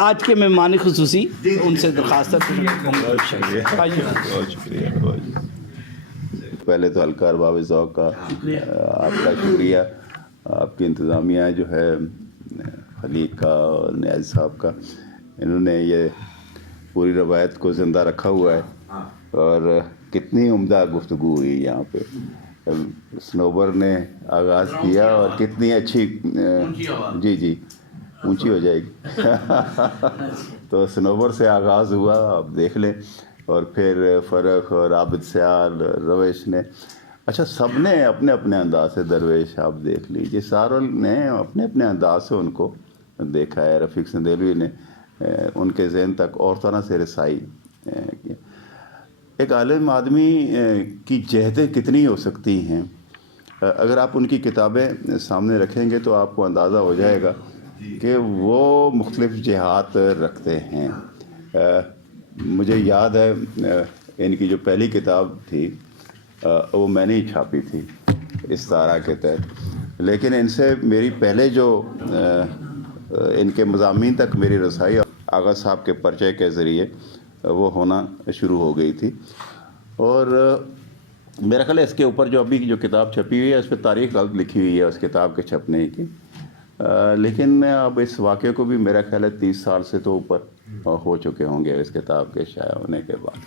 آج کے مہمان خصوصی ان سے درخواست ہے. بہت شکریہ. پہلے تو ہلکا ارباب ذوق کا آپ کا شکریہ. آپ کی انتظامیہ جو ہے خلیق کا اور نیاز صاحب کا, انہوں نے یہ پوری روایت کو زندہ رکھا ہوا ہے. اور کتنی عمدہ گفتگو ہوئی یہاں پہ. سنوبر نے آغاز کیا اور کتنی اچھی جی اونچی ہو جائے گی. تو سنوبر سے آغاز ہوا, آپ دیکھ لیں. اور پھر فرق اور عابد سیال رویش نے, اچھا سب نے اپنے اپنے انداز سے, درویش آپ دیکھ لیجیے, سارول نے اپنے اپنے انداز سے ان کو دیکھا ہے. رفیق سندیلوی نے ان کے ذہن تک اور طرح سے رسائی کی. ایک عالم آدمی کی جہتیں کتنی ہو سکتی ہیں, اگر آپ ان کی کتابیں سامنے رکھیں گے تو آپ کو اندازہ ہو جائے گا کہ وہ مختلف جہات رکھتے ہیں. مجھے یاد ہے ان کی جو پہلی کتاب تھی وہ میں نے ہی چھاپی تھی استعارہ کے تحت, لیکن ان سے میری پہلے جو ان کے مضامین تک میری رسائی آغا صاحب کے پرچے کے ذریعے وہ ہونا شروع ہو گئی تھی. اور میرا خیال ہے اس کے اوپر جو ابھی جو کتاب چھپی ہوئی ہے اس پہ تاریخ غلط لکھی ہوئی ہے اس کتاب کے چھپنے کی, لیکن اب اس واقعے کو بھی میرا خیال ہے 30 سال سے تو اوپر ہو چکے ہوں گے اس کتاب کے شائع ہونے کے بعد.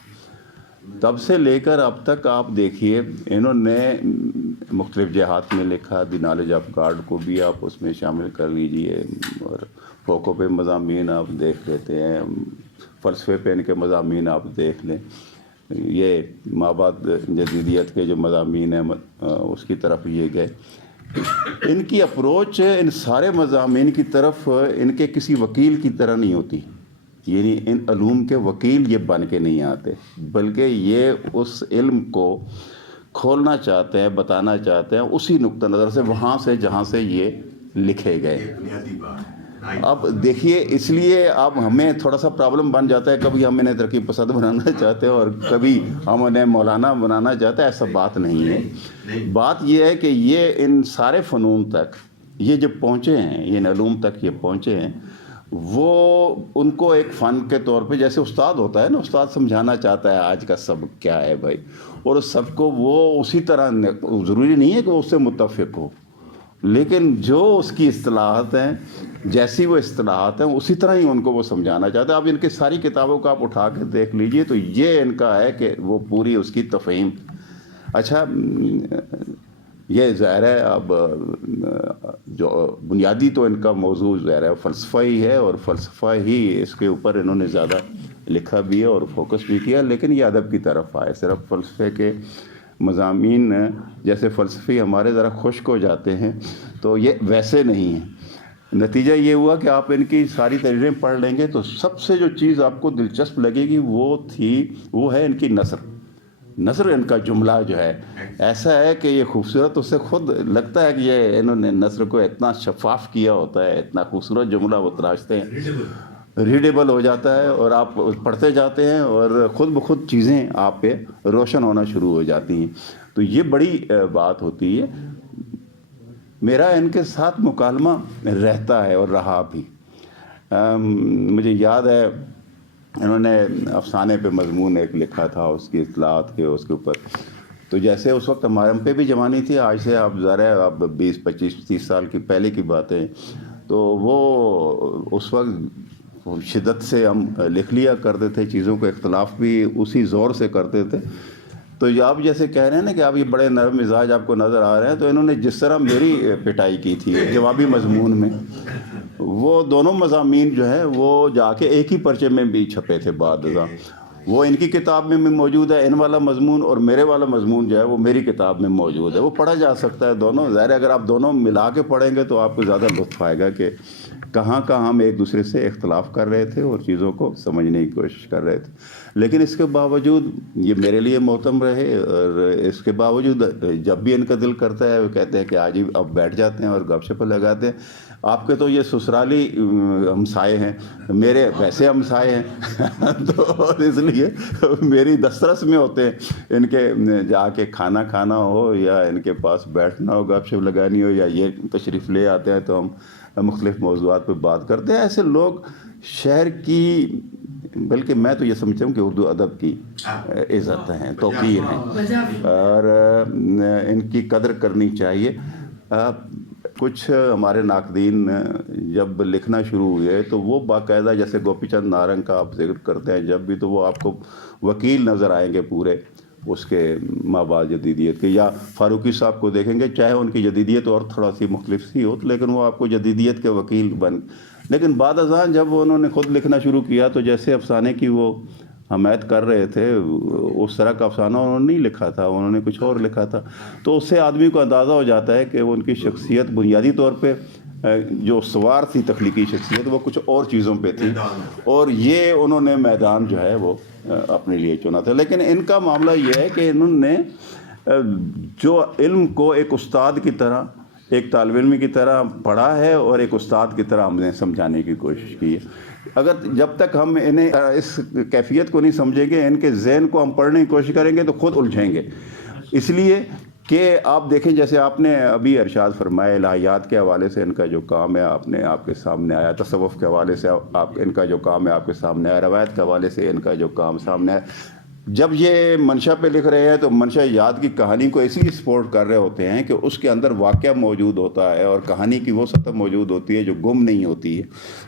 تب سے لے کر اب تک آپ دیکھیے انہوں نے مختلف جہات میں لکھا. دی نالج آف گاڈ کو بھی آپ اس میں شامل کر لیجئے, اور فوکو پہ مضامین آپ دیکھ لیتے ہیں, فلسفے پہ ان کے مضامین آپ دیکھ لیں, یہ مابعد جدیدیت کے جو مضامین ہیں اس کی طرف یہ گئے. ان کی اپروچ ان سارے مضامین کی طرف ان کے کسی وکیل کی طرح نہیں ہوتی, یعنی ان علوم کے وکیل یہ بن کے نہیں آتے, بلکہ یہ اس علم کو کھولنا چاہتے ہیں, بتانا چاہتے ہیں اسی نقطہ نظر سے, وہاں سے جہاں سے یہ لکھے گئے. اب دیکھیے اس لیے اب ہمیں تھوڑا سا پرابلم بن جاتا ہے, کبھی ہم انہیں ترقی پسند بنانا چاہتے ہیں اور کبھی ہم انہیں مولانا بنانا چاہتے ہیں. ایسا بات نہیں ہے. بات یہ ہے کہ یہ ان سارے فنون تک یہ جب پہنچے ہیں, ان علوم تک یہ پہنچے ہیں, وہ ان کو ایک فن کے طور پہ, جیسے استاد ہوتا ہے نا, استاد سمجھانا چاہتا ہے آج کا سبق کیا ہے بھائی, اور اس سب کو وہ اسی طرح, ضروری نہیں ہے کہ وہ اس سے متفق ہو, لیکن جو اس کی اصطلاحات ہیں, جیسی وہ اصطلاحات ہیں اسی طرح ہی ان کو وہ سمجھانا چاہتے ہیں. اب ان کی ساری کتابوں کو آپ اٹھا کے دیکھ لیجئے تو یہ ان کا ہے کہ وہ پوری اس کی تفہیم. اچھا یہ ظاہر ہے اب جو بنیادی تو ان کا موضوع ظاہر ہے فلسفہ ہی ہے, اور فلسفہ ہی اس کے اوپر انہوں نے زیادہ لکھا بھی ہے اور فوکس بھی کیا, لیکن یہ ادب کی طرف آئے. صرف فلسفے کے مضامین جیسے فلسفی ہمارے ذرا خشک ہو جاتے ہیں, تو یہ ویسے نہیں ہیں. نتیجہ یہ ہوا کہ آپ ان کی ساری تحریریں پڑھ لیں گے تو سب سے جو چیز آپ کو دلچسپ لگے گی وہ ہے ان کی نثر. نثر ان کا جملہ جو ہے ایسا ہے کہ یہ خوبصورت, اس سے خود لگتا ہے کہ یہ انہوں نے نثر کو اتنا شفاف کیا ہوتا ہے, اتنا خوبصورت جملہ وہ تراشتے ہیں, ریڈیبل ہو جاتا ہے, اور آپ پڑھتے جاتے ہیں اور خود بخود چیزیں آپ پہ روشن ہونا شروع ہو جاتی ہیں. تو یہ بڑی بات ہوتی ہے. میرا ان کے ساتھ مکالمہ رہتا ہے اور رہا بھی. مجھے یاد ہے انہوں نے افسانے پہ مضمون ایک لکھا تھا, اس کی اطلاعات کے اس کے اوپر. تو جیسے اس وقت ہمارے پہ بھی جوانی تھی, آج سے آپ ظاہر ہے اب 20 25 30 سال کی پہلے کی باتیں, تو وہ اس وقت شدت سے ہم لکھ لیا کرتے تھے چیزوں کو, اختلاف بھی اسی زور سے کرتے تھے. تو یہ آپ جیسے کہہ رہے ہیں نا کہ آپ یہ بڑے نرم مزاج آپ کو نظر آ رہے ہیں, تو انہوں نے جس طرح میری پٹائی کی تھی جوابی مضمون میں, وہ دونوں مضامین جو ہیں وہ جا کے ایک ہی پرچے میں بھی چھپے تھے بعد ازاں. وہ ان کی کتاب میں بھی موجود ہے ان والا مضمون, اور میرے والا مضمون جو ہے وہ میری کتاب میں موجود ہے. وہ پڑھا جا سکتا ہے دونوں. ظاہر ہے اگر آپ دونوں ملا کے پڑھیں گے تو آپ کو زیادہ لطف آئے گا کہ کہاں کہاں ہم ایک دوسرے سے اختلاف کر رہے تھے اور چیزوں کو سمجھنے کی کوشش کر رہے تھے. لیکن اس کے باوجود یہ میرے لیے محترم رہے, اور اس کے باوجود جب بھی ان کا دل کرتا ہے وہ کہتے ہیں کہ آج ہی اب بیٹھ جاتے ہیں اور گپ شپ لگاتے ہیں. آپ کے تو یہ سسرالی ہمسائے ہیں, میرے ویسے ہمسائے ہیں تو اس لیے میری دسترس میں ہوتے ہیں. ان کے جا کے کھانا کھانا ہو یا ان کے پاس بیٹھنا ہو, گپ شپ لگانی ہو, یا یہ تشریف لے آتے ہیں تو ہم مختلف موضوعات پہ بات کرتے ہیں. ایسے لوگ شہر کی، بلکہ میں تو یہ سمجھتا ہوں کہ اردو ادب کی عزت ہیں، توقیر ہیں، اور ان کی قدر کرنی چاہیے. کچھ ہمارے ناقدین جب لکھنا شروع ہوئے تو وہ باقاعدہ، جیسے گوپی چند نارنگ کا آپ ذکر کرتے ہیں جب بھی، تو وہ آپ کو وکیل نظر آئیں گے پورے اس کے مابعد جدیدیت کے. یا فاروقی صاحب کو دیکھیں گے، چاہے ان کی جدیدیت اور تھوڑا سی مختلف سی ہو، لیکن وہ آپ کو جدیدیت کے وکیل بن. لیکن بعد ازاں جب انہوں نے خود لکھنا شروع کیا تو جیسے افسانے کی وہ حمایت کر رہے تھے، اس طرح کا افسانہ انہوں نے نہیں لکھا تھا، انہوں نے کچھ اور لکھا تھا. تو اس سے آدمی کو اندازہ ہو جاتا ہے کہ وہ ان کی شخصیت بنیادی طور پہ جو سوار تھی تخلیقی شخصیت، وہ کچھ اور چیزوں پہ تھی، اور یہ انہوں نے میدان جو ہے وہ اپنے لیے چنا تھا. لیکن ان کا معاملہ یہ ہے کہ انہوں نے جو علم کو ایک استاد کی طرح، ایک طالب علم کی طرح پڑھا ہے، اور ایک استاد کی طرح ہم نے سمجھانے کی کوشش کی ہے. اگر جب تک ہم انہیں اس کیفیت کو نہیں سمجھیں گے، ان کے ذہن کو ہم پڑھنے کی کوشش کریں گے تو خود الجھیں گے. اس لیے کہ آپ دیکھیں، جیسے آپ نے ابھی ارشاد فرمایا، الہیات کے حوالے سے ان کا جو کام ہے آپ کے سامنے آیا، تصوف کے حوالے سے ان کا جو کام ہے آپ کے سامنے آیا، روایت کے حوالے سے ان کا جو کام سامنے آیا. جب یہ منشا پہ لکھ رہے ہیں تو منشا یاد کی کہانی کو اس لیے سپورٹ کر رہے ہوتے ہیں کہ اس کے اندر واقعہ موجود ہوتا ہے، اور کہانی کی وہ سطح موجود ہوتی ہے جو گم نہیں ہوتی ہے.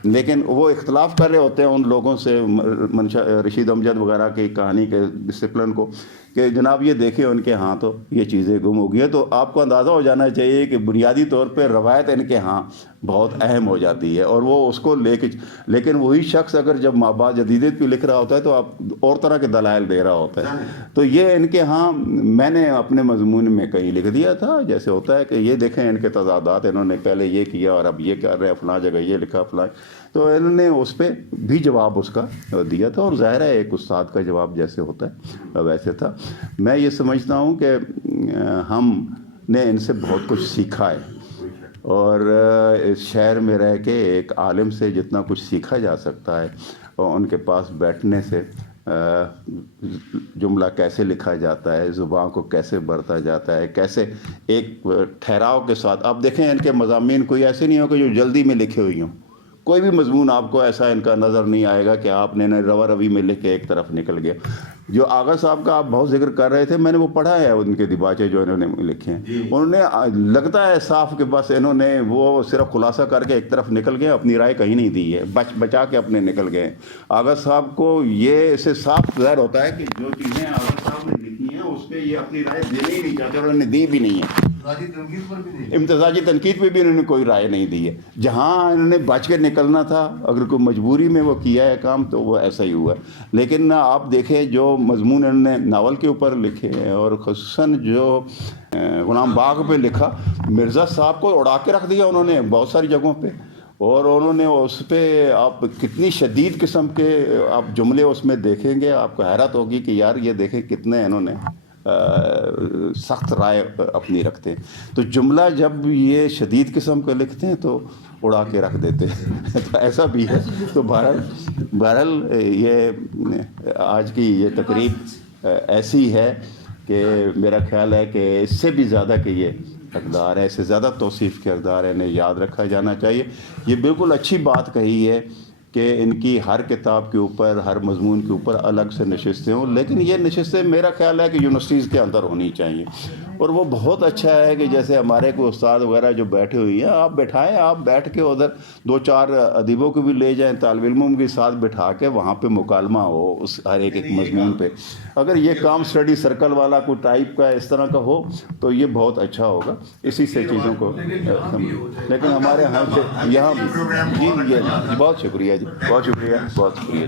لیکن وہ اختلاف کر رہے ہوتے ہیں ان لوگوں سے، منشا رشید امجد وغیرہ کی کہانی کے ڈسپلن کو، کہ جناب یہ دیکھیں ان کے ہاں تو یہ چیزیں گم ہو گئی ہیں. تو آپ کو اندازہ ہو جانا چاہیے کہ بنیادی طور پہ روایت ان کے ہاں بہت اہم ہو جاتی ہے، اور وہ اس کو لے کے. لیکن وہی شخص اگر جب مابعد جدیدیت پہ لکھ رہا ہوتا ہے تو آپ اور طرح کے دلائل دے رہا ہوتا ہے. تو یہ ان کے ہاں میں نے اپنے مضمون میں کہیں لکھ دیا تھا، جیسے ہوتا ہے کہ یہ دیکھیں ان کے تضادات، انہوں نے پہلے یہ کیا اور اب یہ کر رہے ہیں، فلاں جگہ یہ لکھا فلاں. تو انہوں نے اس پہ بھی جواب اس کا دیا تھا، اور ظاہر ہے ایک استاد کا جواب جیسے ہوتا ہے ویسے تھا. میں یہ سمجھتا ہوں کہ ہم نے ان سے بہت کچھ سیکھا ہے، اور اس شہر میں رہ کے ایک عالم سے جتنا کچھ سیکھا جا سکتا ہے، اور ان کے پاس بیٹھنے سے جملہ کیسے لکھا جاتا ہے، زبان کو کیسے برتا جاتا ہے، کیسے ایک ٹھہراؤ کے ساتھ. آپ دیکھیں ان کے مضامین کوئی ایسے نہیں ہو کہ جو جلدی میں لکھے ہوئی ہوں. کوئی بھی مضمون آپ کو ایسا ان کا نظر نہیں آئے گا کہ آپ نے روا روی میں لکھ کے ایک طرف نکل گیا. جو آغا صاحب کا آپ بہت ذکر کر رہے تھے، میں نے وہ پڑھا ہے ان کے دیباچے جو انہوں نے لکھے ہیں. انہوں نے لگتا ہے صاف کہ بس انہوں نے وہ صرف خلاصہ کر کے ایک طرف نکل گئے، اپنی رائے کہیں نہیں دی ہے، بچا کے اپنے نکل گئے. آغا صاحب کو یہ اسے صاف ظاہر ہوتا ہے کہ جو چیزیں آغا صاحب نے لکھی ہیں اس پہ یہ اپنی رائے دینے ہی نہیں چاہتے، اور انہوں نے دی بھی نہیں ہے. امتزاجی تنقید پہ بھی انہوں نے کوئی رائے نہیں دی ہے. جہاں انہوں نے بچ کے نکلنا تھا، اگر کوئی مجبوری میں وہ کیا ہے کام تو وہ ایسا ہی ہوا. لیکن آپ دیکھیں جو مضمون انہوں نے ناول کے اوپر لکھے ہیں، اور خصوصاً جو غلام باغ پہ لکھا، مرزا صاحب کو اڑا کے رکھ دیا انہوں نے بہت ساری جگہوں پہ. اور انہوں نے اس پہ آپ کتنی شدید قسم کے آپ جملے اس میں دیکھیں گے، آپ کو حیرت ہوگی کہ یار یہ دیکھیں کتنے انہوں نے سخت رائے اپنی رکھتے ہیں. تو جملہ جب یہ شدید قسم کا لکھتے ہیں تو اڑا کے رکھ دیتے ہیں. تو ایسا بھی ہے. تو بہرحال یہ آج کی یہ تقریب ایسی ہے کہ میرا خیال ہے کہ اس سے بھی زیادہ کہ یہ حقدار ہے، اس سے زیادہ توصیف کے حقدار ہے، انہیں یاد رکھا جانا چاہیے. یہ بالکل اچھی بات کہی ہے کہ ان کی ہر کتاب کے اوپر، ہر مضمون کے اوپر الگ سے نشستیں ہوں، لیکن یہ نشستیں میرا خیال ہے کہ یونیورسٹیز کے اندر ہونی چاہیے. اور وہ بہت اچھا ہے کہ جیسے ہمارے کوئی استاد وغیرہ جو بیٹھے ہوئی ہیں، آپ بٹھائیں، آپ بیٹھ کے ادھر 2-4 ادیبوں کو بھی لے جائیں، طالب علموں کے ساتھ بٹھا کے وہاں پہ مکالمہ ہو اس ہر ایک مضمون پہ. اگر یہ کام اسٹڈی سرکل والا کوئی ٹائپ کا اس طرح کا ہو تو یہ بہت اچھا ہوگا. اسی سے چیزوں کو لیکن ہمارے یہاں جی یہ بہت شکریہ جی، بہت شکریہ، بہت شکریہ.